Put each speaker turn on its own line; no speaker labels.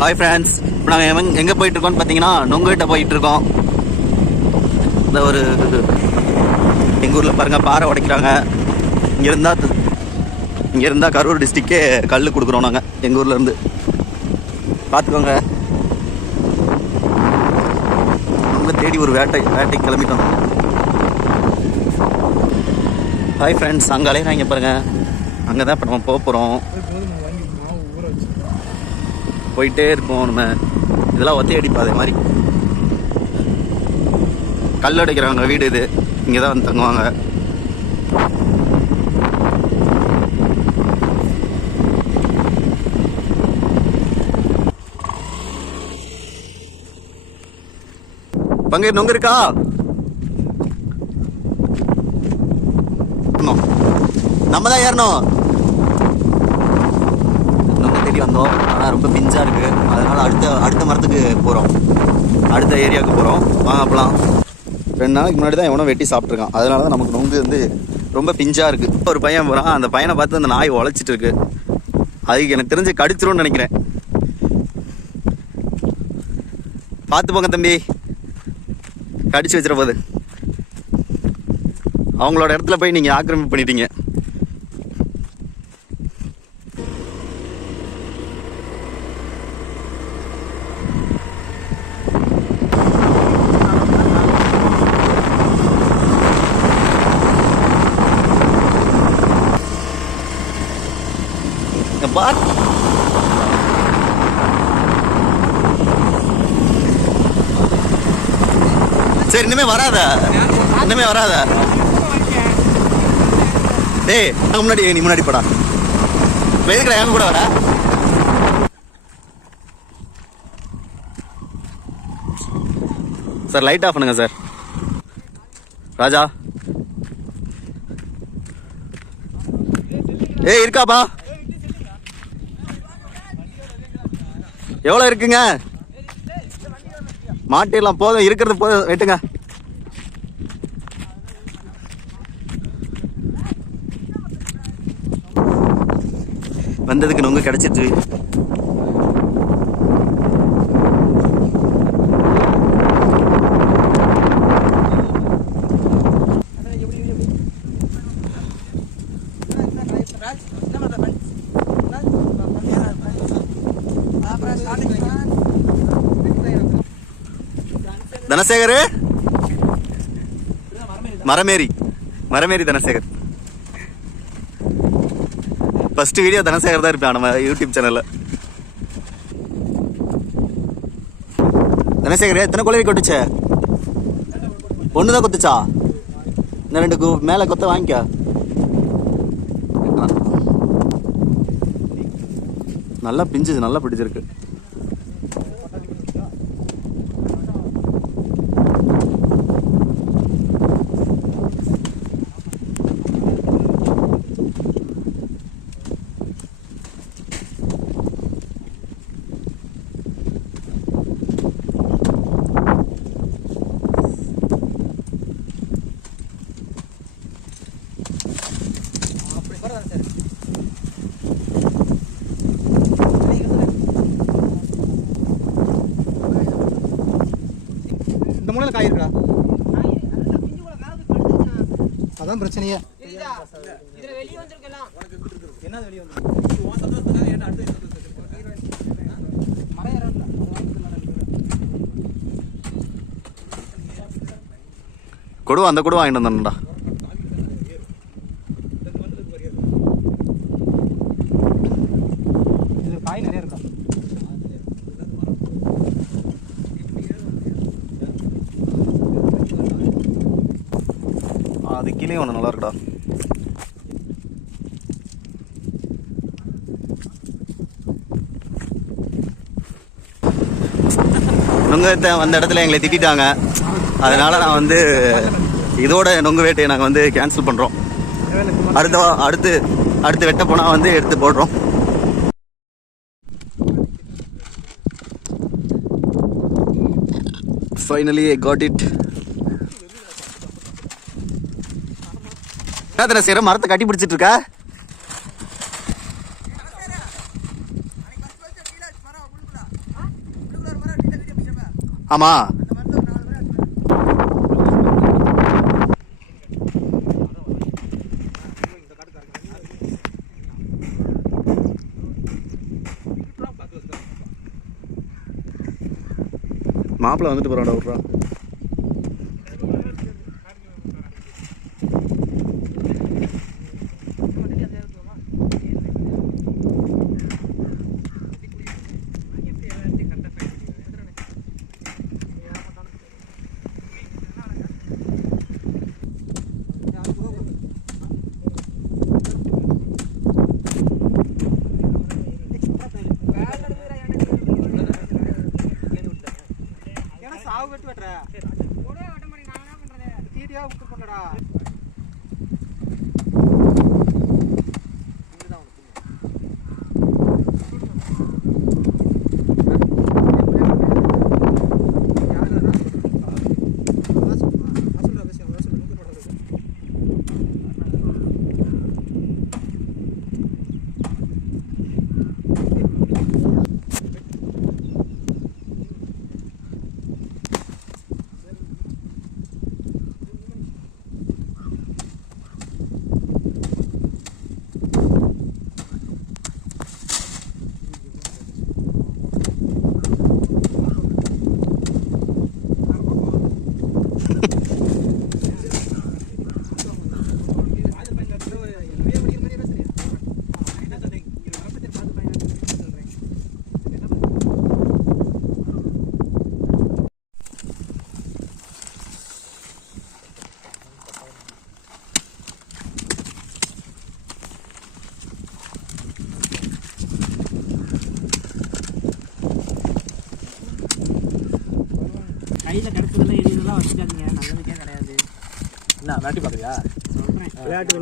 Hi friends இப்போ நாங்கள் எங்கே போயிட்டு இருக்கோம்னு பார்த்தீங்கன்னா நொங்குகிட்ட போயிட்டு இருக்கோம் இந்த ஒரு எங்கள் ஊரில் பாருங்கள் பாறை உடைக்கிறாங்க. இங்கே இருந்தால் இங்கே இருந்தால் கரூர் டிஸ்ட்ரிக்கே கல் கொடுக்குறோம் நாங்கள் எங்கள் ஊர்லேருந்து பார்த்துக்கோங்க ரொம்ப தேடி ஒரு வேட்டை வேட்டைக்கு கிளம்பிட்டோம். ஹாய் ஃப்ரெண்ட்ஸ் அங்கே அலையிறாங்க பாருங்கள் அங்கே தான் இப்போ நம்ம போக போகிறோம் போயிட்டே இருப்போம் நம்ம. இதெல்லாம் அடிப்பா அதே மாதிரி. கல் அடைக்கிறவங்க வீடு இது. இங்கே தான் வந்து தங்குவாங்க. பங்கு நொங்கு இருக்கா நம்ம தான் ஏறணும். நொங்கு வந்தோம். ஆனால் ரொம்ப பிஞ்சாக இருக்குது அதனால் அடுத்த அடுத்த மரத்துக்கு போகிறோம் அடுத்த ஏரியாவுக்கு போகிறோம் வாங்க அப்பலாம் ரெண்டு நாளைக்கு முன்னாடி தான் எவனோ வெட்டி சாப்பிட்ருக்கான் அதனால தான் நமக்கு நொங்கு வந்து ரொம்ப பிஞ்சாக இருக்குது ஒரு பையன் போகிறான் அந்த பையனை பார்த்து அந்த நாய் உழைச்சிட்டு இருக்கு. அதுக்கு எனக்கு தெரிஞ்சு கடிச்சிரும்னு நினைக்கிறேன். பார்த்து போங்க தம்பி. கடிச்சு வச்சிட போகுது. அவங்களோட இடத்துல போய் நீங்கள் ஆக்கிரமிப்பு பண்ணிட்டீங்க இங்க பார் சரி இனிமே வராத. இனிமே வராத. டேய் அங்கே முன்னாடி நீ முன்னாடி போடா. இப்ப எதுக்குடா எங்க கூட வர? சார் லைட் ஆஃப் பண்ணுங்க சார். ராஜா. ஏய் இருக்காப்பா. எவ்வளோ இருக்குங்க? மாட்டிடலாம் போதும் இருக்கிறது போதும் வெட்டுங்க. வந்ததுக்கு நொங்கு கிடைச்சிட்டு. தனசேகர்? மரமேரி மரமேரி தனசேகர். ஃபஸ்ட்டு வீடியோ தனசேகர் தான் இருப்பேன் நம்ம யூடியூப் சேனல்ல தனசேகர் எத்தனை குழவி கொட்டுச்சே? ஒன்று தான் கொத்துச்சா? இந்த ரெண்டு கு மேலே கொத்த வாங்கிக்கா. நல்லா பிஞ்சுது நல்லா பிடிச்சிருக்கு.
இந்த மூலையில் காய் இருக்கா அதான் பிரச்சனையே. என்ன வெளியே
கொடுவா அந்த கொடுவா வாங்கிட்டு வந்தான்டா. அது கீழே ஒன்று நல்லா இருக்குடா. நுங்கத்தை வந்த இடத்துல எங்களை திட்டாங்க அதனால நான் வந்து இதோட நொங்கு வேட்டையை நாங்கள் வந்து கேன்சல் பண்ணுறோம் அடுத்த அடுத்து அடுத்து வெட்ட போனால் வந்து எடுத்து போடுறோம். ஃபைனலி ஐ காட் இட் என்ன செய்யற மரத்தை கட்டி பிடிச்சிட்டு இருக்க ஆமா. மாப்பிள்ள வந்துட்டு போறான்டா
விட்றான் சாவு வெட்டு வெட்டுற தீட்டியா விட்டு கொண்டடா
கையில் கிடச்சதெல்லாம் எரியதெல்லாம் வச்சுக்காதீங்க. நல்லதுக்கே கிடையாது.
என்ன விளையாட்டு பார்க்குறியா? விளையாட்டு